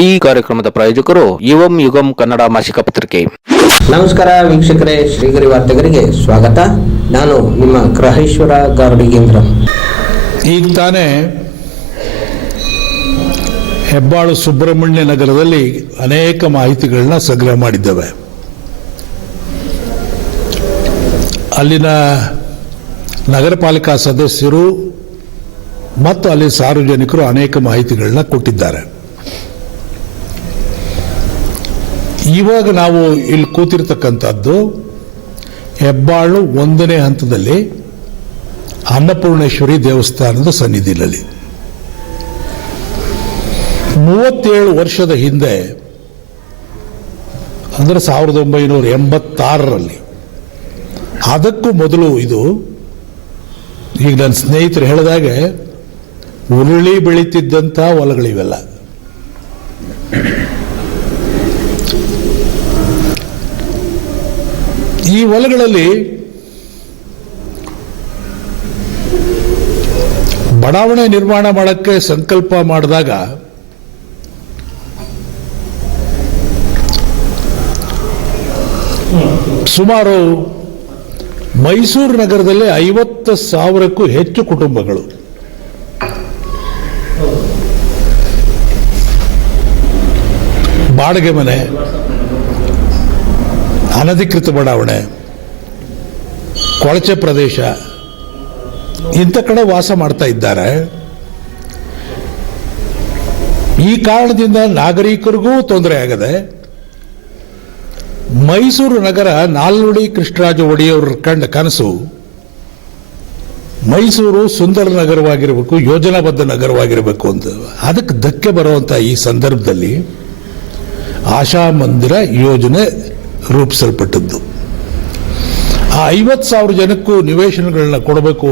ಈ ಕಾರ್ಯಕ್ರಮದ ಪ್ರಾಯೋಜಕರು ಯುವಂ ಯುಗಂ ಕನ್ನಡ ಮಾಸಿಕ ಪತ್ರಿಕೆ. ನಮಸ್ಕಾರ ವೀಕ್ಷಕರೇ, ಶ್ರೀಗರಿ ವಾರ್ತೆಗರಿಗೆ ಸ್ವಾಗತ. ನಾನು ನಿಮ್ಮ ಗ್ರಹೇಶ್ವರ ಗಾರ್ಡಿಗೇಂದ್ರ. ಈಗ ತಾನೇ ಹೆಬ್ಬಾಳು ಸುಬ್ರಹ್ಮಣ್ಯ ನಗರದಲ್ಲಿ ಅನೇಕ ಮಾಹಿತಿಗಳನ್ನ ಸಂಗ್ರಹ ಮಾಡಿದ್ದೇವೆ. ಅಲ್ಲಿನ ನಗರ ಪಾಲಿಕಾ ಸದಸ್ಯರು ಮತ್ತು ಅಲ್ಲಿ ಸಾರ್ವಜನಿಕರು ಅನೇಕ ಮಾಹಿತಿಗಳನ್ನ ಕೊಟ್ಟಿದ್ದಾರೆ. ಇವಾಗ ನಾವು ಇಲ್ಲಿ ಕೂತಿರ್ತಕ್ಕಂಥದ್ದು ಹೆಬ್ಬಾಳು 1ನೇ ಹಂತದಲ್ಲಿ ಅನ್ನಪೂರ್ಣೇಶ್ವರಿ ದೇವಸ್ಥಾನದ ಸನ್ನಿಧಿಯಲ್ಲಿ 37 ವರ್ಷದ ಹಿಂದೆ, ಅಂದರೆ 1986ರಲ್ಲಿ, ಅದಕ್ಕೂ ಮೊದಲು ಇದು, ಈಗ ನನ್ನ ಸ್ನೇಹಿತರು ಹೇಳಿದಾಗೆ ಉರುಳಿ ಬೆಳೀತಿದ್ದಂಥ ಹೊಲಗಳಿವೆಲ್ಲ. ಈ ಹೊಲಗಳಲ್ಲಿ ಬಡಾವಣೆ ನಿರ್ಮಾಣ ಮಾಡೋಕ್ಕೆ ಸಂಕಲ್ಪ ಮಾಡಿದಾಗ ಸುಮಾರು ಮೈಸೂರು ನಗರದಲ್ಲಿ 50,000ಕ್ಕೂ ಹೆಚ್ಚು ಕುಟುಂಬಗಳು ಬಾಡಿಗೆ ಮನೆ, ಅನಧಿಕೃತ ಬಡಾವಣೆ, ಕೊಳಚೆ ಪ್ರದೇಶ ಇಂಥ ಕಡೆ ವಾಸ ಮಾಡ್ತಾ ಇದ್ದಾರೆ. ಈ ಕಾರಣದಿಂದ ನಾಗರಿಕರಿಗೂ ತೊಂದರೆ ಆಗದೆ ಮೈಸೂರು ನಗರ ನಾಲ್ನುಡಿ ಕೃಷ್ಣರಾಜ ಒಡೆಯವರು ಕಂಡ ಕನಸು ಮೈಸೂರು ಸುಂದರ ನಗರವಾಗಿರಬೇಕು, ಯೋಜನಾಬದ್ಧ ನಗರವಾಗಿರಬೇಕು ಅಂತ. ಅದಕ್ಕೆ ಧಕ್ಕೆ ಬರುವಂಥ ಈ ಸಂದರ್ಭದಲ್ಲಿ ಆಶಾ ಮಂದಿರ ಯೋಜನೆ ರೂಪಿಸಲ್ಪಟ್ಟದ್ದು. ಆ 50,000 ಜನಕ್ಕೂ ನಿವೇಶನಗಳನ್ನ ಕೊಡಬೇಕು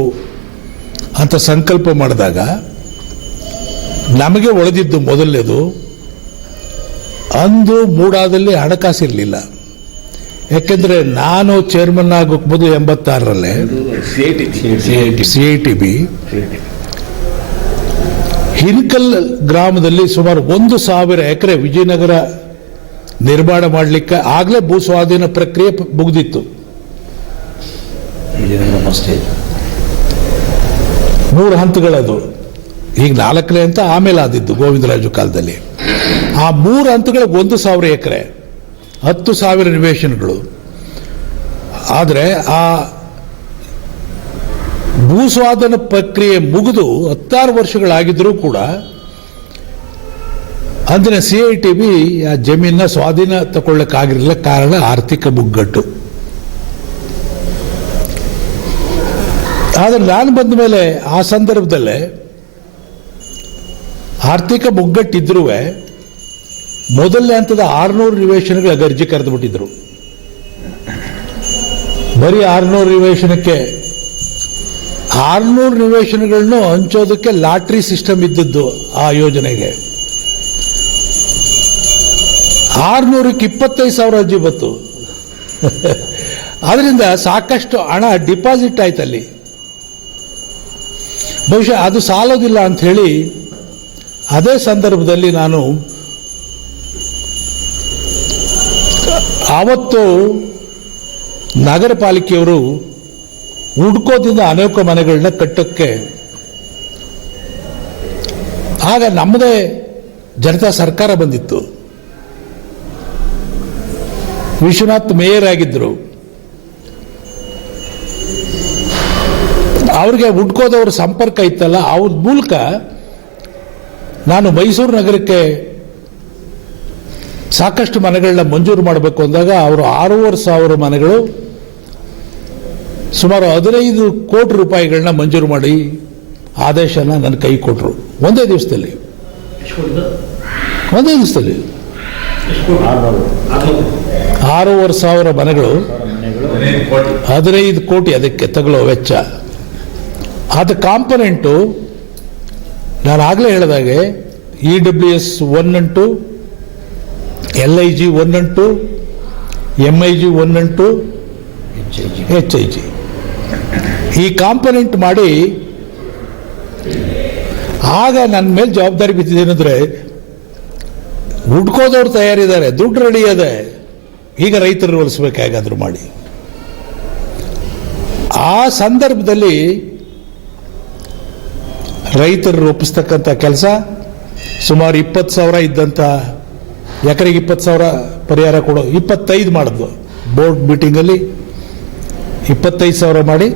ಅಂತ ಸಂಕಲ್ಪ ಮಾಡಿದಾಗ ನಮಗೆ ಒಳೆದಿದ್ದು ಮೊದಲನೇದು, ಅಂದು ಮೂಡಾದಲ್ಲಿ ಹಣಕಾಸಿರಲಿಲ್ಲ. ಯಾಕೆಂದರೆ ನಾನು ಚೇರ್ಮನ್ ಆಗೋಕ್ಬೋದು 86ರಲ್ಲೇ CITB ಹಿನ್ಕಲ್ ಗ್ರಾಮದಲ್ಲಿ ಸುಮಾರು 1,000 ಎಕರೆ ವಿಜಯನಗರ ನಿರ್ಮಾಣ ಮಾಡಲಿಕ್ಕೆ ಆಗಲೇ ಭೂ ಸ್ವಾಧೀನ ಪ್ರಕ್ರಿಯೆ ಮುಗಿದಿತ್ತು. 3 ಹಂತಗಳದು. ಈಗ 4ನೇ ಹಂತ ಆಮೇಲೆ ಆದಿದ್ದು ಗೋವಿಂದರಾಜು ಕಾಲದಲ್ಲಿ. ಆ 3 ಹಂತಗಳಿಗೆ 1,000 ಎಕರೆ, 10,000 ನಿವೇಶನಗಳು. ಆದರೆ ಆ ಭೂ ಸ್ವಾಧೀನ ಪ್ರಕ್ರಿಯೆ ಮುಗಿದು 16 ವರ್ಷಗಳಾಗಿದ್ರೂ ಕೂಡ ಅಂದಿನ CITB ಆ ಜಮೀನ ಸ್ವಾಧೀನ ತಗೊಳ್ಳಕ್ಕಾಗಿರಲಿಲ್ಲ. ಕಾರಣ ಆರ್ಥಿಕ ಮುಗ್ಗಟ್ಟು. ಆದರೆ ನಾನು ಬಂದ ಮೇಲೆ ಆ ಸಂದರ್ಭದಲ್ಲೇ ಆರ್ಥಿಕ ಮುಗ್ಗಟ್ಟಿದ್ರೂ ಮೊದಲನೇ ಹಂತದ 600 ನಿವೇಶನಗಳ ಅರ್ಜಿ ಕರೆದುಬಿಟ್ಟಿದ್ರು. ಬರೀ 600 ನಿವೇಶನಕ್ಕೆ 600 ನಿವೇಶನಗಳನ್ನು ಹಂಚೋದಕ್ಕೆ ಲಾಟ್ರಿ ಸಿಸ್ಟಮ್ ಇದ್ದದ್ದು ಆ ಯೋಜನೆಗೆ. 600ಕ್ಕೆ 25,000 ಅರ್ಜಿ ಬಂತು. ಅದರಿಂದ ಸಾಕಷ್ಟು ಹಣ ಡಿಪಾಸಿಟ್ ಆಯ್ತಲ್ಲಿ. ಬಹುಶಃ ಅದು ಸಾಲೋದಿಲ್ಲ ಅಂತ ಹೇಳಿ ಅದೇ ಸಂದರ್ಭದಲ್ಲಿ ನಾನು ಆವತ್ತು ನಗರ ಪಾಲಿಕೆಯವರು ಹುಡ್ಕೋದಿಂದ ಅನೇಕ ಮನೆಗಳನ್ನ ಕಟ್ಟಕ್ಕೆ, ಆಗ ನಮ್ಮದೇ ಜನತಾ ಸರ್ಕಾರ ಬಂದಿತ್ತು. ವಿಶ್ವನಾಥ್ ಮೇಯರ್ ಆಗಿದ್ದರು. ಅವ್ರಿಗೆ ಹುಡ್ಕೋದವ್ರ ಸಂಪರ್ಕ ಇತ್ತಲ್ಲ, ಅವ್ರ ಮೂಲಕ ನಾನು ಮೈಸೂರು ನಗರಕ್ಕೆ ಸಾಕಷ್ಟು ಮನೆಗಳನ್ನ ಮಂಜೂರು ಮಾಡಬೇಕು ಅಂದಾಗ ಅವರು 6,500 ಮನೆಗಳು ಸುಮಾರು 15 ಕೋಟಿ ರೂಪಾಯಿಗಳನ್ನ ಮಂಜೂರು ಮಾಡಿ ಆದೇಶನ ನನ್ನ ಕೈ ಕೊಟ್ಟರು. ಒಂದೇ ದಿವಸದಲ್ಲಿ 6,500 ಮನೆಗಳು, 15 ಕೋಟಿ ಅದಕ್ಕೆ ತಗೊಳ್ಳೋ ವೆಚ್ಚ. ಅದು ಕಾಂಪೊನೆಂಟು ನಾನು ಆಗಲೇ ಹೇಳಿದಾಗೆ EWS 1 and 2, LIG 1 and 2, MIG 1 and 2, HIG ಈ ಕಾಂಪೊನೆಂಟ್ ಮಾಡಿ ಆಗ ನನ್ನ ಮೇಲೆ ಜವಾಬ್ದಾರಿ ಬಿದ್ದಿದ್ದೇನೆಂದರೆ ಹುಡ್ಕೋದವ್ರು ತಯಾರಿದ್ದಾರೆ, ದುಡ್ಡು ರೆಡಿ ಇದೆ. ಈಗ ರೈತರು ಒಲಿಸ್ಬೇಕು ಹೇಗಾದ್ರೂ ಮಾಡಿ. ಆ ಸಂದರ್ಭದಲ್ಲಿ ರೈತರು ಒಪ್ಪಿಸ್ತಕ್ಕಂಥ ಕೆಲಸ ಸುಮಾರು 20,000 ಇದ್ದಂಥ ಎಕರೆಗೆ 20,000 ಪರಿಹಾರ ಕೊಡೋ 25 ಮಾಡಿದ್ವು. ಬೋರ್ಡ್ ಮೀಟಿಂಗಲ್ಲಿ 25,000 ಮಾಡಿ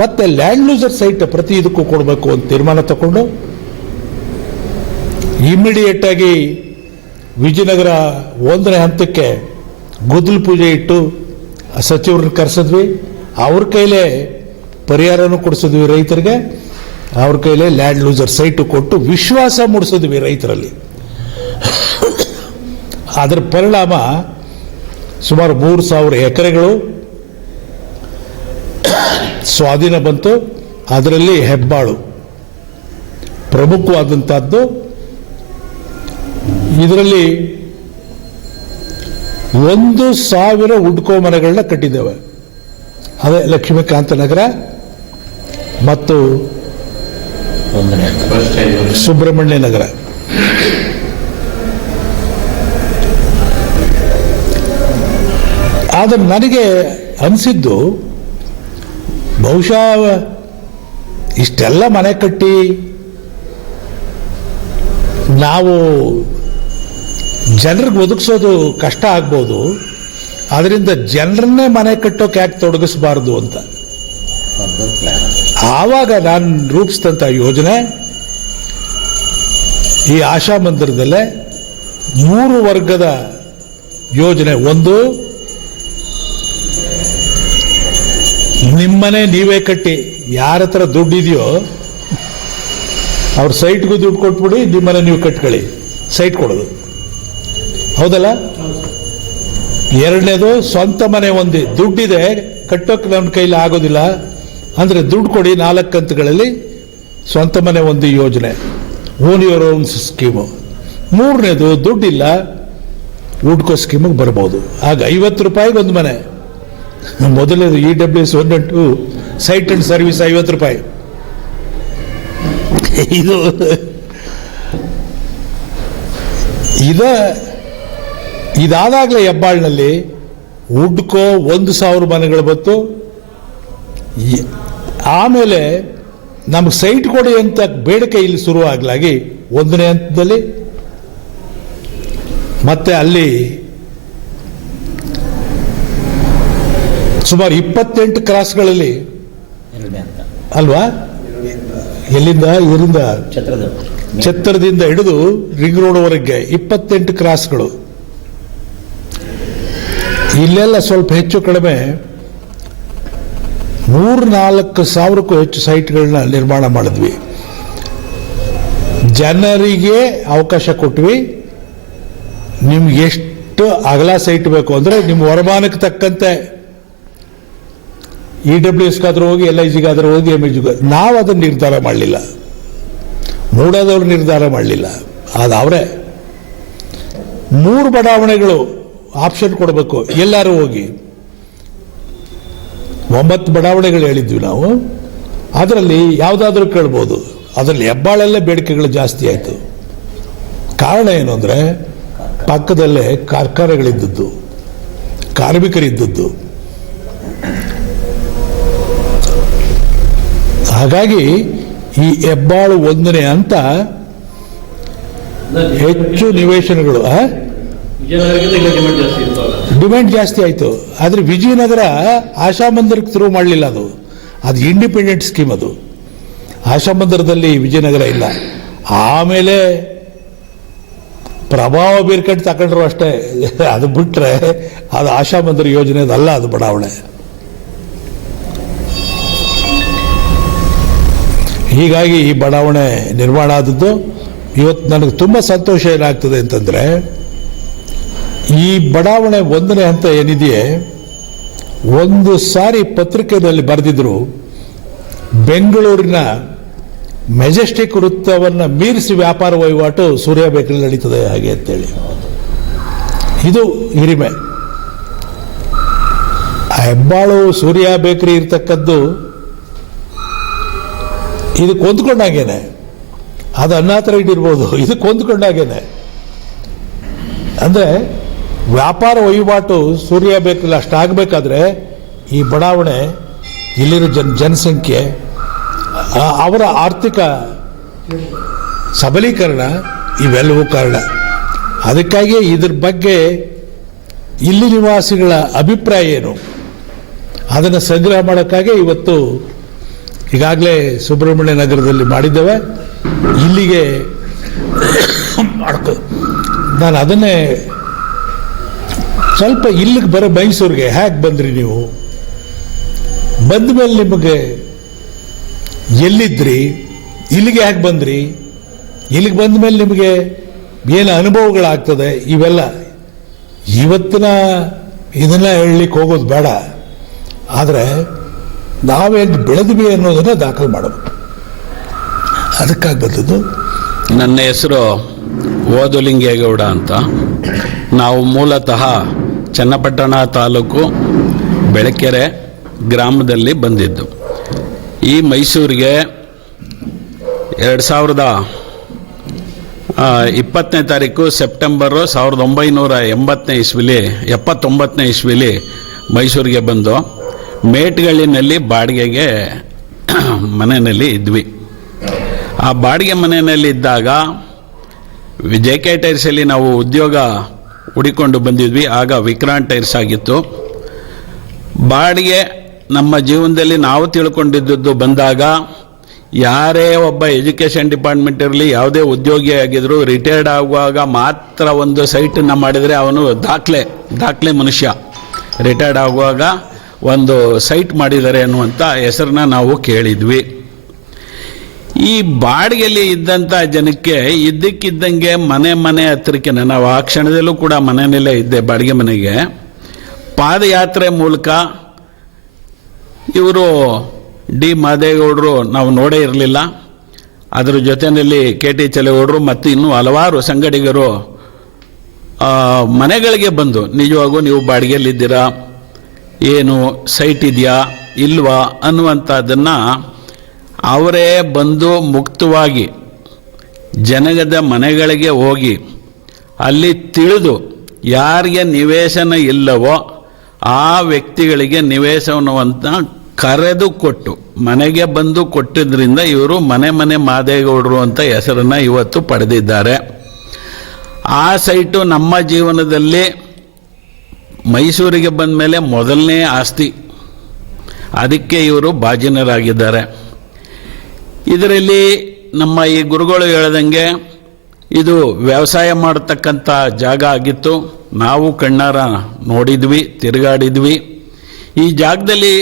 ಮತ್ತೆ ಲ್ಯಾಂಡ್ ಲೂಸರ್ ಸೈಟ್ ಪ್ರತಿ ಇದಕ್ಕೂ ಕೊಡಬೇಕು ಅಂತ ತೀರ್ಮಾನ ತಗೊಂಡು ಇಮಿಡಿಯೇಟ್ ಆಗಿ ವಿಜಯನಗರ 1ನೇ ಹಂತಕ್ಕೆ ಗುದ್ದಲು ಪೂಜೆ ಇಟ್ಟು ಸಚಿವರನ್ನ ಕರೆಸಿದ್ವಿ. ಅವ್ರ ಕೈಲೇ ಪರಿಹಾರನೂ ಕೊಡಿಸಿದ್ವಿ ರೈತರಿಗೆ. ಅವ್ರ ಕೈಲೇ ಲ್ಯಾಂಡ್ ಲೂಸರ್ ಸೈಟು ಕೊಟ್ಟು ವಿಶ್ವಾಸ ಮೂಡಿಸಿದ್ವಿ ರೈತರಲ್ಲಿ. ಅದರ ಪರಿಣಾಮ ಸುಮಾರು 3,000 ಎಕರೆಗಳು ಸ್ವಾಧೀನ ಬಂತು. ಅದರಲ್ಲಿ ಹೆಬ್ಬಾಳು ಪ್ರಮುಖವಾದಂಥದ್ದು. ಇದರಲ್ಲಿ 1,000 ಹುಡ್ಕೋ ಮನೆಗಳನ್ನ ಕಟ್ಟಿದ್ದೇವೆ. ಅದೇ ಲಕ್ಷ್ಮೀಕಾಂತ ನಗರ ಮತ್ತು ಸುಬ್ರಹ್ಮಣ್ಯ ನಗರ. ಆದರೆ ನನಗೆ ಅನಿಸಿದ್ದು, ಬಹುಶಃ ಇಷ್ಟೆಲ್ಲ ಮನೆ ಕಟ್ಟಿ ನಾವು ಜನರಿಗೆ ಒದಗಿಸೋದು ಕಷ್ಟ ಆಗ್ಬೋದು, ಅದರಿಂದ ಜನರನ್ನೇ ಮನೆ ಕಟ್ಟೋಕೆ ಯಾಕೆ ತೊಡಗಿಸಬಾರ್ದು ಅಂತ ಆವಾಗ ನಾನು ರೂಪಿಸಿದಂಥ ಯೋಜನೆ ಈ ಆಶಾ ಮಂದಿರದಲ್ಲೇ 3 ವರ್ಗದ ಯೋಜನೆ. ಒಂದು, ನಿಮ್ಮನೆ ನೀವೇ ಕಟ್ಟಿ, ಯಾರ ಹತ್ರ ದುಡ್ಡಿದೆಯೋ ಅವ್ರ ಸೈಟ್ಗೂ ದುಡ್ಡು ಕೊಟ್ಬಿಡಿ, ನಿಮ್ಮನೆ ನೀವು ಕಟ್ಕೊಳ್ಳಿ, ಸೈಟ್ ಕೊಡೋದು. ಹೌದಲ್ಲ? ಎರಡನೇದು, ಸ್ವಂತ ಮನೆ ಒಂದು ದುಡ್ಡಿದೆ ಕಟ್ಟೋಕೆ ನನ್ನ ಕೈಲಿ ಆಗೋದಿಲ್ಲ ಅಂದರೆ ದುಡ್ಡು ಕೊಡಿ, 4 ಕಂತುಗಳಲ್ಲಿ ಸ್ವಂತ ಮನೆ ಒಂದು ಯೋಜನೆ, ಓನ್ ಯುವರ್ ಓನ್ ಸ್ಕೀಮು. ಮೂರನೇದು, ದುಡ್ಡಿಲ್ಲ ಹುಡ್ಕೋ ಸ್ಕೀಮಿಗೆ ಬರ್ಬೋದು. ಆಗ 50 ರೂಪಾಯಿಗೆ ಒಂದು ಮನೆ. ಮೊದಲನೇದು EWS 1 and 2 site and service 50 ರೂಪಾಯಿ. ಇದಾದಾಗಲೇ ಹೆಬ್ಬಾಳ್ನಲ್ಲಿ ಹುಡ್ಕೋ 1,000 ಮನೆಗಳು ಬಂತು. ಆಮೇಲೆ ನಮಗೆ ಸೈಟ್ ಕೊಡಿ ಅಂತ ಬೇಡಿಕೆ ಇಲ್ಲಿ ಶುರುವಾಗಲಾಗಿ 1ನೇ ಹಂತದಲ್ಲಿ ಮತ್ತೆ ಅಲ್ಲಿ ಸುಮಾರು 28 ಕ್ರಾಸ್ಗಳಲ್ಲಿ ಅಲ್ವಾ, ಎಲ್ಲಿಂದ ಇದರಿಂದ ಛತ್ರದಿಂದ ಹಿಡಿದು ರಿಂಗ್ ರೋಡ್ವರೆಗೆ 28 ಕ್ರಾಸ್ಗಳು. ಇಲ್ಲೆಲ್ಲ ಸ್ವಲ್ಪ ಹೆಚ್ಚು ಕಡಿಮೆ 3-4 ಸಾವಿರಕ್ಕೂ ಹೆಚ್ಚು ಸೈಟ್ಗಳನ್ನ ನಿರ್ಮಾಣ ಮಾಡಿದ್ವಿ. ಜನರಿಗೆ ಅವಕಾಶ ಕೊಟ್ವಿ. ನಿಮ್ಗೆ ಎಷ್ಟು ಅಗಲ ಸೈಟ್ ಬೇಕು ಅಂದರೆ ನಿಮ್ಮ ವರಮಾನಕ್ಕೆ ತಕ್ಕಂತೆ EWSಗಾದ್ರೂ ಹೋಗಿ, LIGಗಾದ್ರೂ ಹೋಗಿ, MIG. ನಾವು ಅದನ್ನು ನಿರ್ಧಾರ ಮಾಡಲಿಲ್ಲ, ಮೂಡಾದವ್ರು ನಿರ್ಧಾರ ಮಾಡಲಿಲ್ಲ, ಅದು ಅವರೇ. 3 ಬಡಾವಣೆಗಳು ಆಪ್ಷನ್ ಕೊಡಬೇಕು, ಎಲ್ಲರೂ ಹೋಗಿ 9 ಬಡಾವಣೆಗಳು ಹೇಳಿದ್ವಿ ನಾವು. ಅದರಲ್ಲಿ ಯಾವುದಾದ್ರೂ ಕೇಳ್ಬೋದು. ಅದರಲ್ಲಿ ಹೆಬ್ಬಾಳಲ್ಲೇ ಬೇಡಿಕೆಗಳು ಜಾಸ್ತಿ ಆಯಿತು. ಕಾರಣ ಏನು ಅಂದರೆ, ಪಕ್ಕದಲ್ಲೇ ಕಾರ್ಖಾನೆಗಳಿದ್ದದ್ದು, ಕಾರ್ಮಿಕರಿದ್ದದ್ದು. ಹಾಗಾಗಿ ಈ ಹೆಬ್ಬಾಳು 1ನೇ ಹಂತ ಹೆಚ್ಚು ನಿವೇಶನಗಳು ಡಿಮ್ಯಾಂಡ್ ಜಾಸ್ತಿ ಆಯಿತು. ಆದರೆ ವಿಜಯನಗರ ಆಶಾ ಮಂದಿರಕ್ಕೆ ಥ್ರೂ ಮಾಡಲಿಲ್ಲ. ಅದು ಇಂಡಿಪೆಂಡೆಂಟ್ ಸ್ಕೀಮ್. ಅದು ಆಶಾ ಮಂದಿರದಲ್ಲಿ ವಿಜಯನಗರ ಇಲ್ಲ. ಆಮೇಲೆ ಪ್ರಭಾವ ಬೀರ್ಕಂಡು ತಗೊಂಡ್ರು ಅಷ್ಟೇ. ಅದು ಬಿಟ್ಟರೆ ಅದು ಆಶಾ ಮಂದಿರ ಯೋಜನೆ ಅದಲ್ಲ, ಅದು ಬಡಾವಣೆ. ಹೀಗಾಗಿ ಈ ಬಡಾವಣೆ ನಿರ್ಮಾಣ ಆದದ್ದು. ಇವತ್ತು ನನಗೆ ತುಂಬ ಸಂತೋಷ ಏನಾಗ್ತದೆ ಅಂತಂದರೆ, ಈ ಬಡಾವಣೆ 1ನೇ ಹಂತ ಏನಿದೆಯೇ, ಒಂದು ಸಾರಿ ಪತ್ರಿಕೆಯಲ್ಲಿ ಬರೆದಿದ್ರು, ಬೆಂಗಳೂರಿನ ಮೆಜೆಸ್ಟಿಕ್ ವೃತ್ತವನ್ನು ಮೀರಿಸಿ ವ್ಯಾಪಾರ ವಹಿವಾಟು ಸೂರ್ಯ ಬೇಕರಿ ನಡೀತದೆ ಹಾಗೆ ಅಂತೇಳಿ. ಇದು ಹಿರಿಮೆ. ಹೆಬ್ಬಾಳು ಸೂರ್ಯ ಬೇಕರಿ ಇರ್ತಕ್ಕದ್ದು ಇದಕ್ಕೆ ಹೊಂದ್ಕೊಂಡಾಗೇನೆ. ಅದು ಅನ್ನಾಥ ರೈಟ್ ಇರ್ಬೋದು, ಇದಕ್ಕೆ ಹೊಂದ್ಕೊಂಡಾಗೇನೆ. ಅಂದರೆ ವ್ಯಾಪಾರ ವಹಿವಾಟು ಸೂರ್ಯ ಬೇಕಿಲ್ಲ ಅಷ್ಟಾಗಬೇಕಾದ್ರೆ ಈ ಬಡಾವಣೆ ಇಲ್ಲಿರೋ ಜನಸಂಖ್ಯೆ ಅವರ ಆರ್ಥಿಕ ಸಬಲೀಕರಣ ಇವೆಲ್ಲವೂ ಕಾರಣ. ಅದಕ್ಕಾಗಿ ಇದ್ರ ಬಗ್ಗೆ ಇಲ್ಲಿ ನಿವಾಸಿಗಳ ಅಭಿಪ್ರಾಯ ಏನು ಅದನ್ನು ಸಂಗ್ರಹ ಮಾಡೋಕ್ಕಾಗಿ ಇವತ್ತು ಈಗಾಗಲೇ ಸುಬ್ರಹ್ಮಣ್ಯ ನಗರದಲ್ಲಿ ಮಾಡಿದ್ದೇವೆ. ಇಲ್ಲಿಗೆ ನಾನು ಅದನ್ನೇ ಸ್ವಲ್ಪ ಇಲ್ಲಿಗೆ ಬರೋ ಮೈಸೂರಿಗೆ ಹೇಗೆ ಬಂದ್ರಿ ನೀವು, ಬಂದ ಮೇಲೆ ನಿಮಗೆ ಎಲ್ಲಿದ್ರಿ, ಇಲ್ಲಿಗೆ ಹೇಗೆ ಬಂದ್ರಿ, ಇಲ್ಲಿಗೆ ಬಂದ ಮೇಲೆ ನಿಮಗೆ ಏನು ಅನುಭವಗಳಾಗ್ತದೆ, ಇವೆಲ್ಲ ಇವತ್ತಿನ ಇದನ್ನ ಹೇಳಲಿಕ್ಕೆ ಹೋಗೋದು ಬೇಡ. ಆದರೆ ನಾವೇನು ಬೆಳೆದ್ವಿ ಅನ್ನೋದನ್ನು ದಾಖಲು ಮಾಡಬೇಕು. ಅದಕ್ಕಾಗಿ ಬಂದದ್ದು. ನನ್ನ ಹೆಸರು ಓದುಲಿಂಗೇಗೌಡ ಅಂತ. ನಾವು ಮೂಲತಃ ಚನ್ನಪಟ್ಟಣ ತಾಲೂಕು ಬೆಳಕೆರೆ ಗ್ರಾಮದಲ್ಲಿ ಬಂದಿದ್ದು. ಈ ಮೈಸೂರಿಗೆ 2020ನೇ ತಾರೀಕು ಸೆಪ್ಟೆಂಬರು 1979ನೇ ಇಸ್ವಿಲಿ ಮೈಸೂರಿಗೆ ಬಂದು ಮೇಟ್ಗಳಿನಲ್ಲಿ ಬಾಡಿಗೆಗೆ ಮನೆಯಲ್ಲಿ ಇದ್ವಿ. ಆ ಬಾಡಿಗೆ ಮನೆಯಲ್ಲಿ ಇದ್ದಾಗ JK ಟೈರ್ಸಲ್ಲಿ ನಾವು ಉದ್ಯೋಗ ಹುಡಿಕೊಂಡು ಬಂದಿದ್ವಿ. ಆಗ ವಿಕ್ರಾಂತ್ ಟೈರ್ಸ್ ಆಗಿತ್ತು. ಬಾಡಿಗೆ ನಮ್ಮ ಜೀವನದಲ್ಲಿ ನಾವು ತಿಳ್ಕೊಂಡಿದ್ದು ಬಂದಾಗ ಯಾರೇ ಒಬ್ಬ ಎಜುಕೇಷನ್ ಡಿಪಾರ್ಟ್ಮೆಂಟ್ ಇರಲಿ, ಯಾವುದೇ ಉದ್ಯೋಗಿ ಆಗಿದ್ರು, ರಿಟೈರ್ಡ್ ಆಗುವಾಗ ಮಾತ್ರ ಒಂದು ಸೈಟನ್ನು ಮಾಡಿದರೆ ಅವನು ದಾಖಲೆ ಮನುಷ್ಯ. ರಿಟೈರ್ಡ್ ಆಗುವಾಗ ಒಂದು ಸೈಟ್ ಮಾಡಿದ್ದಾರೆ ಅನ್ನುವಂಥ ಹೆಸರನ್ನ ನಾವು ಕೇಳಿದ್ವಿ. ಈ ಬಾಡಿಗೆಯಲ್ಲಿ ಇದ್ದಂಥ ಜನಕ್ಕೆ ಇದ್ದಕ್ಕಿದ್ದಂಗೆ ಮನೆ ಹತ್ತಿರಕ್ಕೆ, ನಾವು ಆ ಕ್ಷಣದಲ್ಲೂ ಕೂಡ ಮನೆಯಲ್ಲೇ ಇದ್ದೆ ಬಾಡಿಗೆ ಮನೆಗೆ, ಪಾದಯಾತ್ರೆ ಮೂಲಕ ಇವರು ಡಿ ಮಾದೇಗೌಡರು ನಾವು ನೋಡೇ ಇರಲಿಲ್ಲ. ಅದರ ಜೊತೆಯಲ್ಲಿ KT ಚಲಗೌಡರು ಮತ್ತು ಇನ್ನೂ ಹಲವಾರು ಸಂಗಡಿಗರು ಮನೆಗಳಿಗೆ ಬಂದು ನಿಜವಾಗೂ ನೀವು ಬಾಡಿಗೆಯಲ್ಲಿದ್ದೀರಾ, ಏನು ಸೈಟ್ ಇದೆಯಾ ಇಲ್ವಾ ಅನ್ನುವಂಥದ್ದನ್ನು ಅವರೇ ಬಂದು ಮುಕ್ತವಾಗಿ ಜನಗದ ಮನೆಗಳಿಗೆ ಹೋಗಿ ಅಲ್ಲಿ ತಿಳಿದು ಯಾರಿಗೆ ನಿವೇಶನ ಇಲ್ಲವೋ ಆ ವ್ಯಕ್ತಿಗಳಿಗೆ ನಿವೇಶನವಂತ ಕರೆದು ಕೊಟ್ಟು ಮನೆಗೆ ಬಂದು ಕೊಟ್ಟಿದ್ದರಿಂದ ಇವರು ಮನೆ ಮಾದೇಗೌಡರು ಅಂತ ಹೆಸರನ್ನು ಇವತ್ತು ಪಡೆದಿದ್ದಾರೆ. ಆ ಸೈಟು ನಮ್ಮ ಜೀವನದಲ್ಲಿ ಮೈಸೂರಿಗೆ ಬಂದ ಮೇಲೆ ಮೊದಲನೇ ಆಸ್ತಿ. ಅದಕ್ಕೆ ಇವರು ಭಾಜನರಾಗಿದ್ದಾರೆ. ಇದರಲ್ಲಿ ನಮ್ಮ ಈ ಗುರುಗಳು ಹೇಳ್ದಂಗೆ ಇದು ವ್ಯವಸಾಯ ಮಾಡತಕ್ಕಂಥ ಜಾಗ ಆಗಿತ್ತು. ನಾವು ಕಣ್ಣಾರ ನೋಡಿದ್ವಿ, ತಿರುಗಾಡಿದ್ವಿ. ಈ ಜಾಗದಲ್ಲಿ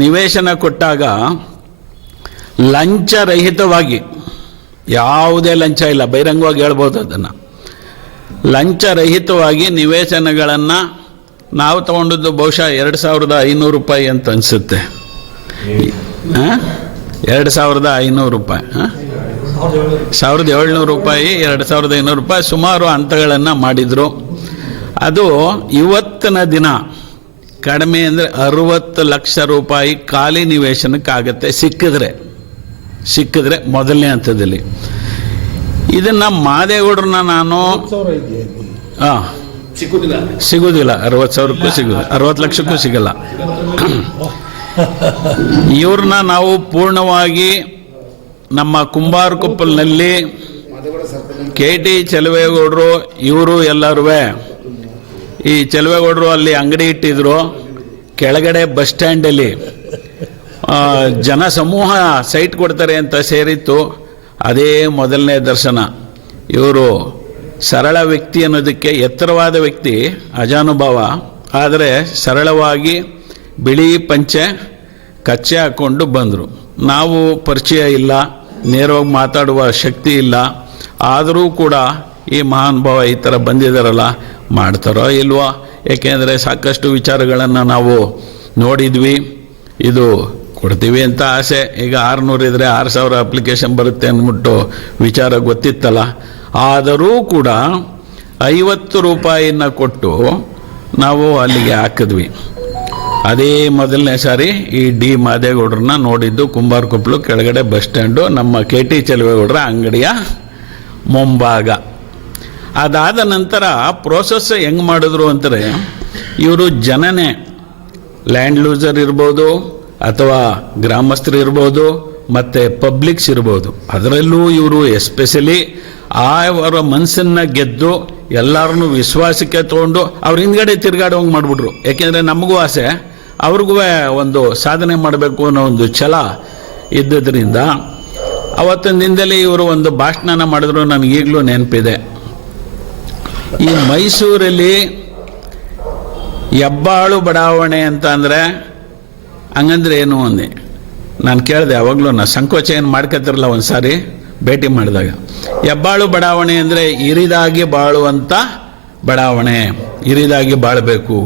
ನಿವೇಶನ ಕೊಟ್ಟಾಗ ಲಂಚರಹಿತವಾಗಿ, ಯಾವುದೇ ಲಂಚ ಇಲ್ಲ, ಬಹಿರಂಗವಾಗಿ ಹೇಳ್ಬೋದು ಅದನ್ನು, ಲಂಚರಹಿತವಾಗಿ ನಿವೇಶನಗಳನ್ನು ನಾವು ತಗೊಂಡದ್ದು ಬಹುಶಃ 2500 ರೂಪಾಯಿ ಅಂತ ಅನಿಸುತ್ತೆ. 2500 ರೂಪಾಯಿ, 1700 ರೂಪಾಯಿ, 2500 ರೂಪಾಯಿ ಸುಮಾರು ಹಂತಗಳನ್ನು ಮಾಡಿದರು. ಅದು ಇವತ್ತಿನ ದಿನ ಕಡಿಮೆ ಅಂದರೆ 60 ಲಕ್ಷ ರೂಪಾಯಿ ಖಾಲಿ ನಿವೇಶನಕ್ಕಾಗತ್ತೆ, ಸಿಕ್ಕಿದ್ರೆ ಮೊದಲನೇ ಹಂತದಲ್ಲಿ. ಇದನ್ನು ಮಾದೇಗೌಡರನ್ನ ನಾನು ಸಿಗೋದಿಲ್ಲ, 60,000ಕ್ಕೂ ಸಿಗೋದು, 60 ಲಕ್ಷಕ್ಕೂ ಸಿಗಲ್ಲ. ಇವ್ರನ್ನ ನಾವು ಪೂರ್ಣವಾಗಿ ನಮ್ಮ ಕುಂಬಾರಕೊಪ್ಪಲ್ನಲ್ಲಿ KT ಚಲವೇಗೌಡರು ಇವರು ಎಲ್ಲರೂ, ಈ ಚಲವೇಗೌಡರು ಅಲ್ಲಿ ಅಂಗಡಿ ಇಟ್ಟಿದ್ರು, ಕೆಳಗಡೆ ಬಸ್ ಸ್ಟ್ಯಾಂಡಲ್ಲಿ ಜನ ಸಮೂಹ ಸೈಟ್ ಕೊಡ್ತಾರೆ ಅಂತ ಸೇರಿತ್ತು. ಅದೇ ಮೊದಲನೇ ದರ್ಶನ. ಇವರು ಸರಳ ವ್ಯಕ್ತಿ ಅನ್ನೋದಕ್ಕೆ, ಎತ್ತರವಾದ ವ್ಯಕ್ತಿ, ಅಜಾನುಭಾವ, ಆದರೆ ಸರಳವಾಗಿ ಬಿಳಿ ಪಂಚೆ ಕಚ್ಚೆ ಹಾಕ್ಕೊಂಡು ಬಂದರು. ನಾವು ಪರಿಚಯ ಇಲ್ಲ, ನೇರವಾಗಿ ಮಾತಾಡುವ ಶಕ್ತಿ ಇಲ್ಲ, ಆದರೂ ಕೂಡ ಈ ಮಹಾನುಭಾವ ಈ ಥರ ಬಂದಿದ್ದಾರಲ್ಲ, ಮಾಡ್ತಾರೋ ಇಲ್ವೋ, ಏಕೆಂದರೆ ಸಾಕಷ್ಟು ವಿಚಾರಗಳನ್ನು ನಾವು ನೋಡಿದ್ವಿ. ಇದು ಕೊಡ್ತೀವಿ ಅಂತ ಆಸೆ, ಈಗ 600 ಇದ್ದರೆ 6000 ಅಪ್ಲಿಕೇಶನ್ ಬರುತ್ತೆ ಅಂದ್ಬಿಟ್ಟು ವಿಚಾರ ಗೊತ್ತಿತ್ತಲ್ಲ. ಆದರೂ ಕೂಡ 50 ರೂಪಾಯಿನ ಕೊಟ್ಟು ನಾವು ಅಲ್ಲಿಗೆ ಹಾಕಿದ್ವಿ. ಅದೇ ಮೊದಲನೇ ಸಾರಿ ಈ ಡಿ ಮಾದೇಗೌಡರನ್ನ ನೋಡಿದ್ದು ಕುಂಬಾರಕೊಪ್ಪಲು ಕೆಳಗಡೆ ಬಸ್ ಸ್ಟ್ಯಾಂಡು, ನಮ್ಮ KT ಚಲವೇಗೌಡರ ಅಂಗಡಿಯ ಮುಂಭಾಗ. ಅದಾದ ನಂತರ ಪ್ರೋಸೆಸ್ ಹೆಂಗೆ ಮಾಡಿದ್ರು ಅಂತಾರೆ, ಇವರು ಜನನೇ ಲ್ಯಾಂಡ್ ಲೂಸರ್ ಇರ್ಬೋದು ಅಥವಾ ಗ್ರಾಮಸ್ಥರು ಇರ್ಬೋದು ಮತ್ತು ಪಬ್ಲಿಕ್ಸ್ ಇರ್ಬೋದು, ಅದರಲ್ಲೂ ಇವರು ಎಸ್ಪೆಷಲಿ ಅವರ ಮನಸ್ಸನ್ನು ಗೆದ್ದು ಎಲ್ಲರನ್ನೂ ವಿಶ್ವಾಸಕ್ಕೆ ತೊಗೊಂಡು ಅವ್ರ ಹಿಂದ್ಗಡೆ ತಿರುಗಾಡುವಂಗೆ ಮಾಡಿಬಿಟ್ರು. ಯಾಕೆಂದರೆ ನಮಗೂ ಆಸೆ, ಅವ್ರಿಗೂ ಒಂದು ಸಾಧನೆ ಮಾಡಬೇಕು ಅನ್ನೋ ಒಂದು ಛಲ ಇದ್ದದ್ರಿಂದ ಅವತ್ತಿನ ದಿನದಲ್ಲಿ ಇವರು ಒಂದು ಭಾಷಣ ಮಾಡಿದ್ರು. ನನಗೀಗಲೂ ನೆನಪಿದೆ. ಈ ಮೈಸೂರಲ್ಲಿ ಹೆಬ್ಬಾಳು ಬಡಾವಣೆ ಅಂತ ಅಂದರೆ ಹಂಗಂದ್ರೆ ಏನು ಅಂದೆ. ನಾನು ಕೇಳಿದೆ, ಅವಾಗಲೂ ನಾನು ಸಂಕೋಚ ಏನು ಮಾಡ್ಕೊತಿರಲ್ಲ ಒಂದು ಸಾರಿ ಭೇಟಿ ಮಾಡಿದಾಗ. ಹೆಬ್ಬಾಳು ಬಡಾವಣೆ ಅಂದರೆ ಹಿರಿದಾಗಿ ಬಾಳುವಂಥ ಬಡಾವಣೆ, ಹಿರಿದಾಗಿ ಬಾಳಬೇಕು.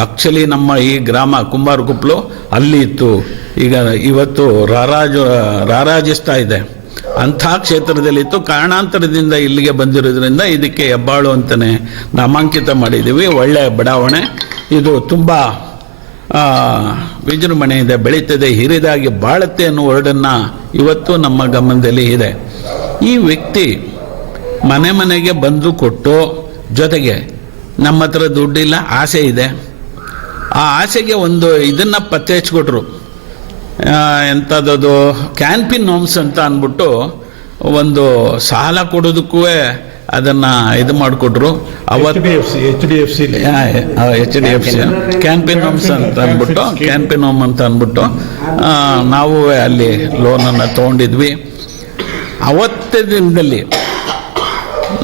ಆ್ಯಕ್ಚುಲಿ ನಮ್ಮ ಈ ಗ್ರಾಮ ಕುಂಬಾರಕೊಪ್ಪಲು ಅಲ್ಲಿ ಇತ್ತು, ಈಗ ಇವತ್ತು ರಾರಾಜಿಸ್ತಾ ಇದೆ. ಅಂಥ ಕ್ಷೇತ್ರದಲ್ಲಿತ್ತು. ಕಾರಣಾಂತರದಿಂದ ಇಲ್ಲಿಗೆ ಬಂದಿರೋದ್ರಿಂದ ಇದಕ್ಕೆ ಹೆಬ್ಬಾಳು ಅಂತಲೇ ನಾಮಾಂಕಿತ ಮಾಡಿದ್ದೀವಿ. ಒಳ್ಳೆಯ ಬಡಾವಣೆ ಇದು, ತುಂಬ ವಿಜೃಂಭಣೆಯಿಂದ ಬೆಳೀತದೆ, ಹಿರಿದಾಗಿ ಬಾಳುತ್ತೆ ಅನ್ನೋ ವರ್ಡನ್ನು ಇವತ್ತು ನಮ್ಮ ಗಮನದಲ್ಲಿ ಇದೆ. ಈ ವ್ಯಕ್ತಿ ಮನೆ ಮನೆಗೆ ಬಂದು ಕೊಟ್ಟು, ಜೊತೆಗೆ ನಮ್ಮ ಹತ್ರ ದುಡ್ಡಿಲ್ಲ, ಆಸೆ ಇದೆ, ಆ ಆಸೆಗೆ ಒಂದು ಇದನ್ನು ಪತ್ತೆ ಹಚ್ಕೊಟ್ರು. ಎಂಥದ್ದು ಕ್ಯಾನ್ಪಿನ್ ಹೋಮ್ಸ್ ಅಂತ ಅಂದ್ಬಿಟ್ಟು ಒಂದು ಸಾಲ ಕೊಡೋದಕ್ಕೂ ಅದನ್ನು ಇದು ಮಾಡಿಕೊಟ್ರು. ಅವತ್ತು HDFC ಕ್ಯಾನ್ಪಿನ್ ಹೋಮ್ಸ್ ಅಂತ ಅಂದ್ಬಿಟ್ಟು ಕ್ಯಾನ್ಪಿನ್ ಹೋಮ್ ಅಂತ ಅಂದ್ಬಿಟ್ಟು ನಾವು ಅಲ್ಲಿ ಲೋನನ್ನು ತೊಗೊಂಡಿದ್ವಿ. ಅವತ್ತೇ ದಿನದಲ್ಲಿ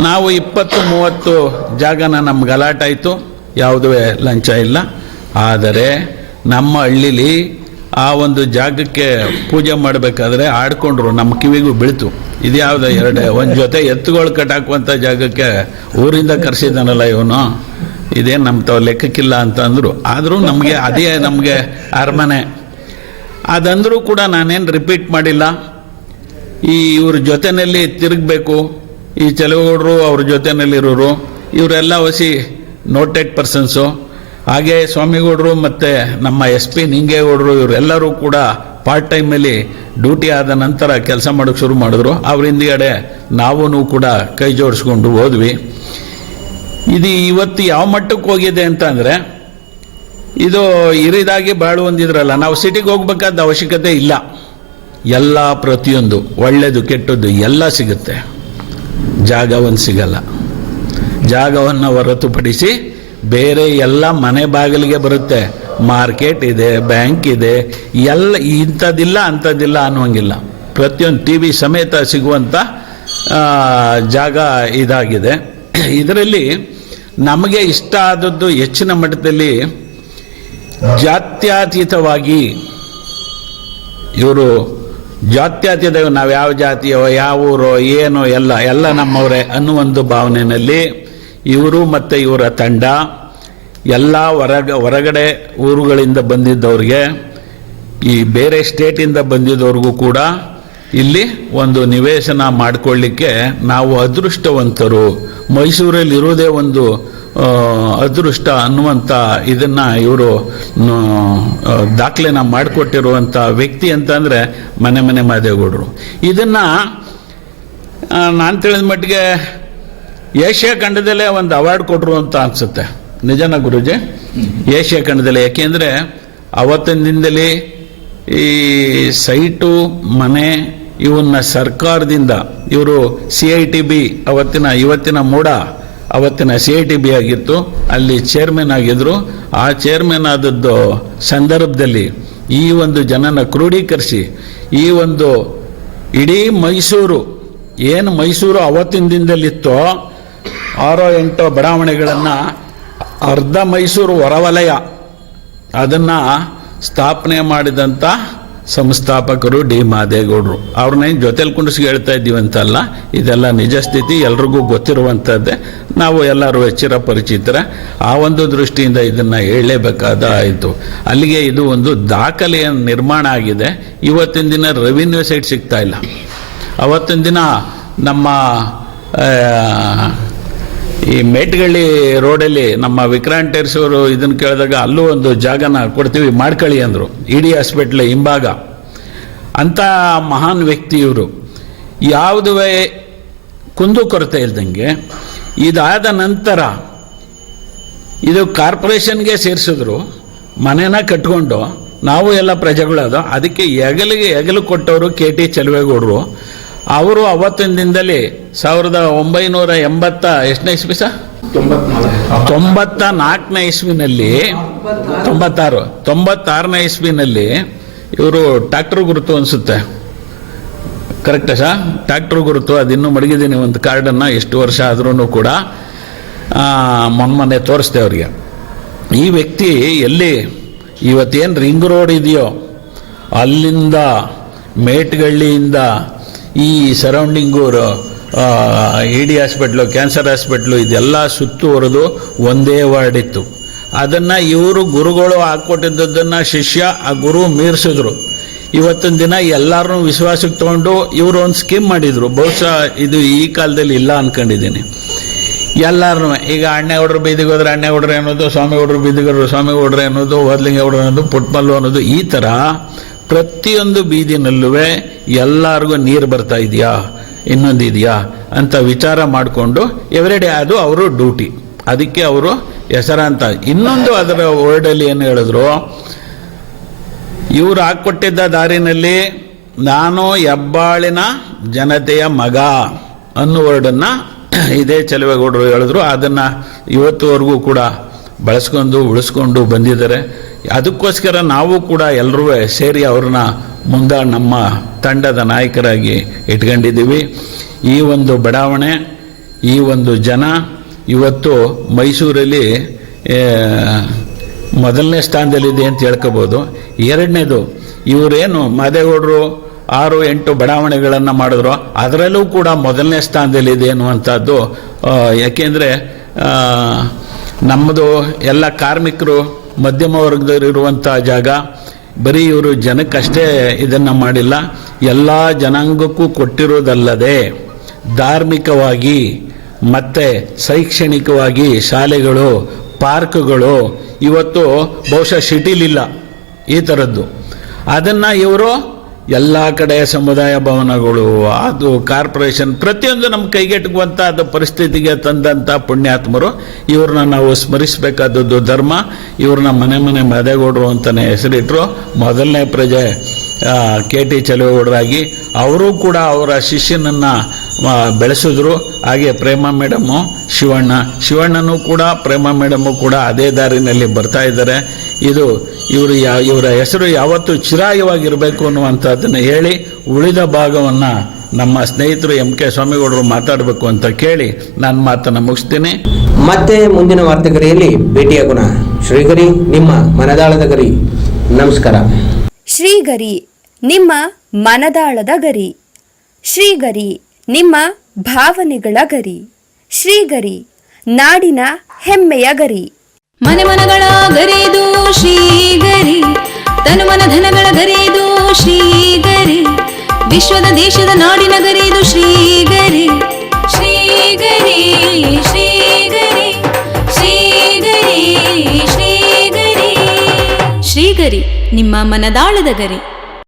ನಾವು 20-30 ಜಾಗನ ನಮ್ಗೆ ಅಲಾಟ್ ಆಯಿತು, ಯಾವುದೇ ಲಂಚ ಇಲ್ಲ. ಆದರೆ ನಮ್ಮ ಹಳ್ಳೀಲಿ ಆ ಒಂದು ಜಾಗಕ್ಕೆ ಪೂಜೆ ಮಾಡಬೇಕಾದ್ರೆ ಆಡ್ಕೊಂಡ್ರು, ನಮ್ಮ ಕಿವಿಗೂ ಬೀಳ್ತು. ಇದ್ಯಾವುದೋ ಒಂದು ಜೊತೆ ಎತ್ತುಗಳು ಕಟ್ಟಾಕುವಂಥ ಜಾಗಕ್ಕೆ ಊರಿಂದ ಕರೆಸಿದ್ದಾನಲ್ಲ ಇವನು, ಇದೇನು ನಮ್ಮ ತಾವು ಲೆಕ್ಕಕ್ಕಿಲ್ಲ ಅಂತ ಅಂದರು. ಆದರೂ ಅದೇ ನಮಗೆ ಅರಮನೆ ಅದಂದರೂ ಕೂಡ ನಾನೇನು ರಿಪೀಟ್ ಮಾಡಿಲ್ಲ. ಇವ್ರ ಜೊತೆಯಲ್ಲಿ ತಿರುಗಬೇಕು, ಈ ಚೆಲುವಗೌಡರು ಅವ್ರ ಜೊತೆಯಲ್ಲಿರೋರು ಇವರೆಲ್ಲ ಹೊಸಿ ನೋಟೆಡ್ ಪರ್ಸನ್ಸು. ಹಾಗೆ ಸ್ವಾಮಿಗೌಡರು ಮತ್ತು ನಮ್ಮ SP ನಿಂಗೇಗೌಡರು ಇವರೆಲ್ಲರೂ ಕೂಡ ಪಾರ್ಟ್ ಟೈಮಲ್ಲಿ ಡ್ಯೂಟಿ ಆದ ನಂತರ ಕೆಲಸ ಮಾಡೋಕ್ಕೆ ಶುರು ಮಾಡಿದ್ರು. ಅವ್ರ ಹಿಂದ್ಗಡೆ ನಾವೂ ಕೂಡ ಕೈ ಜೋಡಿಸ್ಕೊಂಡು ಹೋದ್ವಿ. ಇದು ಇವತ್ತು ಯಾವ ಮಟ್ಟಕ್ಕೆ ಹೋಗಿದೆ ಅಂತ ಅಂದರೆ, ಇದು ಹಿರಿದಾಗಿ ಬಾಳುವಂದಿದ್ರಲ್ಲ, ನಾವು ಸಿಟಿಗೆ ಹೋಗ್ಬೇಕಾದ ಅವಶ್ಯಕತೆ ಇಲ್ಲ. ಎಲ್ಲ ಪ್ರತಿಯೊಂದು ಒಳ್ಳೆಯದು ಕೆಟ್ಟದ್ದು ಎಲ್ಲ ಸಿಗುತ್ತೆ, ಜಾಗವನ್ನು ಸಿಗಲ್ಲ. ಜಾಗವನ್ನು ಹೊರತುಪಡಿಸಿ ಬೇರೆ ಎಲ್ಲ ಮನೆ ಬಾಗಿಲಿಗೆ ಬರುತ್ತೆ. ಮಾರ್ಕೆಟ್ ಇದೆ, ಬ್ಯಾಂಕ್ ಇದೆ, ಎಲ್ಲ ಇಂಥದ್ದಿಲ್ಲ ಅಂಥದ್ದಿಲ್ಲ ಅನ್ನುವಂಗಿಲ್ಲ. ಪ್ರತಿಯೊಂದು TV ಸಮೇತ ಸಿಗುವಂಥ ಜಾಗ ಇದಾಗಿದೆ. ಇದರಲ್ಲಿ ನಮಗೆ ಇಷ್ಟ ಆದದ್ದು ಹೆಚ್ಚಿನ ಮಟ್ಟದಲ್ಲಿ ಜಾತ್ಯತೀತವಾಗಿ ಇವರು ಜಾತ್ಯತೀತ, ನಾವು ಯಾವ ಜಾತಿಯೋ ಯಾವ ಊರೋ ಏನೋ ಎಲ್ಲ ನಮ್ಮವರೇ ಅನ್ನುವೊಂದು ಭಾವನೆಯಲ್ಲಿ ಇವರು ಮತ್ತು ಇವರ ತಂಡ ಎಲ್ಲ ಹೊರಗಡೆ ಊರುಗಳಿಂದ ಬಂದಿದ್ದವ್ರಿಗೆ, ಈ ಬೇರೆ ಸ್ಟೇಟಿಂದ ಬಂದಿದ್ದವ್ರಿಗೂ ಕೂಡ ಇಲ್ಲಿ ಒಂದು ನಿವೇಶನ ಮಾಡಿಕೊಳ್ಳಿಕ್ಕೆ ನಾವು ಅದೃಷ್ಟವಂತರು, ಮೈಸೂರಲ್ಲಿ ಇರೋದೇ ಒಂದು ಅದೃಷ್ಟ ಅನ್ನುವಂಥ ಇದನ್ನು ಇವರು ದಾಖಲೆನ ಮಾಡಿಕೊಟ್ಟಿರುವಂಥ ವ್ಯಕ್ತಿ ಅಂತಂದರೆ ಮನೆ ಮಾದೇಗೌಡರು. ಇದನ್ನು ನಾನು ತಿಳಿದ ಮಟ್ಟಿಗೆ ಏಷ್ಯಾ ಖಂಡದಲ್ಲೇ ಒಂದು ಅವಾರ್ಡ್ ಕೊಟ್ಟರು ಅಂತ ಅನಿಸುತ್ತೆ. ನಿಜನ ಗುರುಜಿ? ಏಷ್ಯಾ ಖಂಡದಲ್ಲೇ. ಯಾಕೆಂದರೆ ಅವತ್ತಿನ ದಿನದಲ್ಲಿ ಈ ಸೈಟು ಮನೆ ಇವನ್ನ ಸರ್ಕಾರದಿಂದ ಇವರು CITB ಇವತ್ತಿನ ಮೂಡ ಅವತ್ತಿನ CITB ಆಗಿತ್ತು, ಅಲ್ಲಿ ಚೇರ್ಮನ್ ಆಗಿದ್ದರು. ಆ ಚೇರ್ಮನ್ ಆದದ್ದು ಸಂದರ್ಭದಲ್ಲಿ ಈ ಒಂದು ಜನನ ಕ್ರೋಢೀಕರಿಸಿ ಈ ಒಂದು ಇಡೀ ಮೈಸೂರು ಏನು ಮೈಸೂರು ಅವತ್ತಿನ ದಿನದಲ್ಲಿತ್ತೋ 6-8 ಬಡಾವಣೆಗಳನ್ನು ಅರ್ಧ ಮೈಸೂರು ಹೊರವಲಯ ಅದನ್ನು ಸ್ಥಾಪನೆ ಮಾಡಿದಂಥ ಸಂಸ್ಥಾಪಕರು ಡಿ ಮಾದೇಗೌಡರು. ಅವ್ರನ್ನ ಜೊತೆಲಿ ಕುಂಡಿಸಿ ಹೇಳ್ತಾ ಇದ್ದೀವಿ ಅಂತಲ್ಲ, ಇದೆಲ್ಲ ನಿಜ ಸ್ಥಿತಿ, ಎಲ್ರಿಗೂ ಗೊತ್ತಿರುವಂಥದ್ದೇ. ನಾವು ಎಲ್ಲರೂ ಚಿರಪರಿಚಿತರ. ಆ ಒಂದು ದೃಷ್ಟಿಯಿಂದ ಇದನ್ನು ಹೇಳಲೇಬೇಕಾದ ಆಯಿತು. ಅಲ್ಲಿಗೆ ಇದು ಒಂದು ದಾಖಲೆಯ ನಿರ್ಮಾಣ ಆಗಿದೆ. ಇವತ್ತಿನ ದಿನ ರೆವಿನ್ಯೂ ಸೈಟ್ ಸಿಗ್ತಾ ಇಲ್ಲ. ಅವತ್ತಿನ ದಿನ ನಮ್ಮ ಈ ಮೇಟ್ಗಳ್ಳಿ ರೋಡಲ್ಲಿ ನಮ್ಮ ವಿಕ್ರಾಂತ್ ಟೈರ್ಸ್ ಅವರು ಇದನ್ನು ಕೇಳಿದಾಗ ಅಲ್ಲೂ ಒಂದು ಜಾಗನ ಕೊಡ್ತೀವಿ ಮಾಡ್ಕೊಳ್ಳಿ ಅಂದರು, ಇಡೀ ಹಾಸ್ಪಿಟ್ಲ್ ಹಿಂಭಾಗ. ಅಂಥ ಮಹಾನ್ ವ್ಯಕ್ತಿ ಇವರು. ಯಾವುದೇ ಕುಂದು ಕೊರತೆ ಇಲ್ದಂಗೆ ಇದಾದ ನಂತರ ಇದು ಕಾರ್ಪೊರೇಷನ್ಗೆ ಸೇರಿಸಿದ್ರು, ಮನೆನ ಕಟ್ಕೊಂಡು ನಾವು ಎಲ್ಲ ಪ್ರಜೆಗಳದು. ಅದಕ್ಕೆ ಹೆಗಲು ಕೊಟ್ಟವರು KT ಚೆಲುವೇಗೌಡರು. ಅವರು ಅವತ್ತಿನ ದಿನದಲ್ಲಿ 1980 ಎಷ್ಟನೇ ಇಸ್ವಿ ಸರ್? 94ನೇ ಇಸ್ವಿನಲ್ಲಿ 96ನೇ ಇಸ್ವಿನಲ್ಲಿ ಇವರು ಟ್ಯಾಕ್ಟರ್ ಗುರುತು ಅನಿಸುತ್ತೆ, ಕರೆಕ್ಟಾ ಸರ್? ಟ್ಯಾಕ್ಟರ್ ಗುರುತು ಅದಿನ್ನೂ ಮಡಗಿದ್ದೀನಿ ಒಂದು ಕಾರ್ಡನ್ನು, ಎಷ್ಟು ವರ್ಷ ಆದ್ರೂ ಕೂಡ ಮೊನ್ನೆ ತೋರಿಸ್ದೆ ಅವರಿಗೆ. ಈ ವ್ಯಕ್ತಿ ಎಲ್ಲಿ ಇವತ್ತೇನು ರಿಂಗ್ ರೋಡ್ ಇದೆಯೋ ಅಲ್ಲಿಂದ ಮೇಟ್ಗಳ್ಳಿಯಿಂದ ಈ surrounding ED hospital, cancer hospital ಇದೆಲ್ಲ ಸುತ್ತುವರೆದು ಒಂದೇ ವಾರ್ಡ್ ಇತ್ತು. ಅದನ್ನು ಇವರು ಗುರುಗಳು ಹಾಕ್ಕೊಟ್ಟಿದ್ದನ್ನು ಶಿಷ್ಯ ಆ ಗುರು ಮೀರಿಸಿದ್ರು. ಇವತ್ತಿನ ದಿನ ಎಲ್ಲರನ್ನೂ ವಿಶ್ವಾಸಕ್ಕೆ ತೊಗೊಂಡು ಇವರು ಒಂದು ಸ್ಕೀಮ್ ಮಾಡಿದರು. ಬಹುಶಃ ಇದು ಈ ಕಾಲದಲ್ಲಿ ಇಲ್ಲ ಅಂದ್ಕೊಂಡಿದ್ದೀನಿ. ಎಲ್ಲರೂ ಈಗ ಅಣ್ಣೇಗೌಡರು ಬೀದಿಗೆ ಹೋದ್ರೆ ಅಣ್ಣೇಗೌಡ್ರೆ ಅನ್ನೋದು, ಸ್ವಾಮಿಗೌಡರು ಬೀದಿಗೆ ಹೋದ್ರೆ ಸ್ವಾಮಿಗೌಡ್ರೆ ಅನ್ನೋದು, ಓದ್ಲಿಂಗೌಡರು ಅನ್ನೋದು, ಪುಟ್ಮಲ್ಲು ಅನ್ನೋದು, ಈ ಥರ ಪ್ರತಿಯೊಂದು ಬೀದಿನಲ್ಲೂ ಎಲ್ಲರಿಗೂ ನೀರು ಬರ್ತಾ ಇದೆಯಾ, ಇನ್ನೊಂದು ಇದೆಯಾ ಅಂತ ವಿಚಾರ ಮಾಡಿಕೊಂಡು ಎವ್ರಿಡೇ ಅದು ಅವರು ಡ್ಯೂಟಿ. ಅದಕ್ಕೆ ಅವರು ಹೆಸರಂತ. ಇನ್ನೊಂದು ಅದರ ವರ್ಡಲ್ಲಿ ಏನು ಹೇಳಿದ್ರು, ಇವರು ಹಾಕ್ಕೊಟ್ಟಿದ್ದ ದಾರಿನಲ್ಲಿ ನಾನು ಹೆಬ್ಬಾಳಿನ ಜನತೆಯ ಮಗ ಅನ್ನೋ ವರ್ಡನ್ನು ಇದೇ ಚೆಲುವೇಗೌಡರು ಹೇಳಿದ್ರು. ಅದನ್ನು ಇವತ್ತುವರೆಗೂ ಕೂಡ ಬಳಸ್ಕೊಂಡು ಉಳಿಸ್ಕೊಂಡು ಬಂದಿದ್ದಾರೆ. ಅದಕ್ಕೋಸ್ಕರ ನಾವು ಕೂಡ ಎಲ್ಲರೂ ಸೇರಿ ಅವ್ರನ್ನ ಮುಂದೆ ನಮ್ಮ ತಂಡದ ನಾಯಕರಾಗಿ ಇಟ್ಕೊಂಡಿದ್ದೀವಿ. ಈ ಒಂದು ಬಡಾವಣೆ, ಈ ಒಂದು ಜನ ಇವತ್ತು ಮೈಸೂರಲ್ಲಿ ಮೊದಲನೇ ಸ್ಥಾನದಲ್ಲಿದೆ ಅಂತ ಹೇಳ್ಕೋಬೋದು. ಎರಡನೇದು, ಇವರೇನು ಮಾದೇಗೌಡರು 6-8 ಬಡಾವಣೆಗಳನ್ನು ಮಾಡಿದ್ರು, ಅದರಲ್ಲೂ ಕೂಡ ಮೊದಲನೇ ಸ್ಥಾನದಲ್ಲಿದೆ ಅನ್ನುವಂಥದ್ದು. ಯಾಕೆಂದರೆ ನಮ್ಮದು ಎಲ್ಲ ಕಾರ್ಮಿಕರು, ಮಧ್ಯಮ ವರ್ಗದಲ್ಲಿರುವಂಥ ಜಾಗ. ಬರೀ ಇವರು ಜನಕ್ಕಷ್ಟೇ ಇದನ್ನು ಮಾಡಿಲ್ಲ, ಎಲ್ಲ ಜನಾಂಗಕ್ಕೂ ಕೊಟ್ಟಿರೋದಲ್ಲದೆ ಧಾರ್ಮಿಕವಾಗಿ ಮತ್ತು ಶೈಕ್ಷಣಿಕವಾಗಿ ಶಾಲೆಗಳು, ಪಾರ್ಕ್ಗಳು ಇವತ್ತು ಬಹುಶಃ ಸಿಟಿಲಿಲ್ಲ ಈ ಥರದ್ದು. ಅದನ್ನು ಇವರು ಎಲ್ಲ ಕಡೆ ಸಮುದಾಯ ಭವನಗಳು, ಅದು ಕಾರ್ಪೊರೇಷನ್, ಪ್ರತಿಯೊಂದು ನಮ್ಮ ಕೈಗೆಟುಕುವಂಥ ಅದು ಪರಿಸ್ಥಿತಿಗೆ ತಂದಂಥ ಪುಣ್ಯಾತ್ಮರು. ಇವ್ರನ್ನ ನಾವು ಸ್ಮರಿಸಬೇಕಾದದ್ದು ಧರ್ಮ. ಇವ್ರನ್ನ ಮನೆ ಮನೆ ಮಾದೇಗೌಡರು ಅಂತಲೇ ಹೆಸರಿಟ್ಟರು. ಮೊದಲನೇ ಪ್ರಜೆ KT ಚೆಲುವೇಗೌಡರಾಗಿ ಅವರು ಕೂಡ ಅವರ ಶಿಷ್ಯನನ್ನು ಬೆಳೆಸಿದ್ರು. ಹಾಗೆ ಪ್ರೇಮ ಮೇಡಮ್ಮು, ಶಿವಣ್ಣನೂ ಕೂಡ, ಪ್ರೇಮ ಮೇಡಮ್ಮು ಕೂಡ ಅದೇ ದಾರಿನಲ್ಲಿ ಬರ್ತಾ ಇದ್ದಾರೆ. ಇವರ ಹೆಸರು ಯಾವತ್ತೂ ಚಿರಾಯವಾಗಿರಬೇಕು ಅನ್ನುವಂಥದ್ದನ್ನು ಹೇಳಿ, ಉಳಿದ ಭಾಗವನ್ನು ನಮ್ಮ ಸ್ನೇಹಿತರು MK ಸ್ವಾಮಿಗೌಡರು ಮಾತಾಡಬೇಕು ಅಂತ ಕೇಳಿ ನಾನು ಮಾತನ್ನು ಮುಗಿಸ್ತೀನಿ. ಮತ್ತೆ ಮುಂದಿನ ವಾರ್ತೆಗರಿಯಲ್ಲಿ ಭೇಟಿಯಾಗೋಣ. ಶ್ರೀಗರಿ, ನಿಮ್ಮ ಮನದಾಳದ ಗರಿ. ನಮಸ್ಕಾರ. ಶ್ರೀಗರಿ, ನಿಮ್ಮ ಮನದಾಳದ ಗರಿ. ಶ್ರೀಗರಿ, ನಿಮ್ಮ ಭಾವನೆಗಳ ಗರಿ. ಶ್ರೀಗರಿ, ನಾಡಿನ ಹೆಮ್ಮೆಯ ಗರಿ. ಮನೆ ಮನಗಳ ಗರಿದು ಶ್ರೀಗರಿ, ತನು ಮನ ಧನಗಳ ಗರಿದು ಶ್ರೀಗರಿ, ವಿಶ್ವದ ದೇಶದ ನಾಡಿನ ಗರಿದು ಶ್ರೀಗರಿ. ಶ್ರೀಗರಿ ಶ್ರೀಗರಿ ಶ್ರೀಗರಿ ಶ್ರೀಗರಿ ಶ್ರೀಗರಿ, ನಿಮ್ಮ ಮನದಾಳದ ಗರಿ.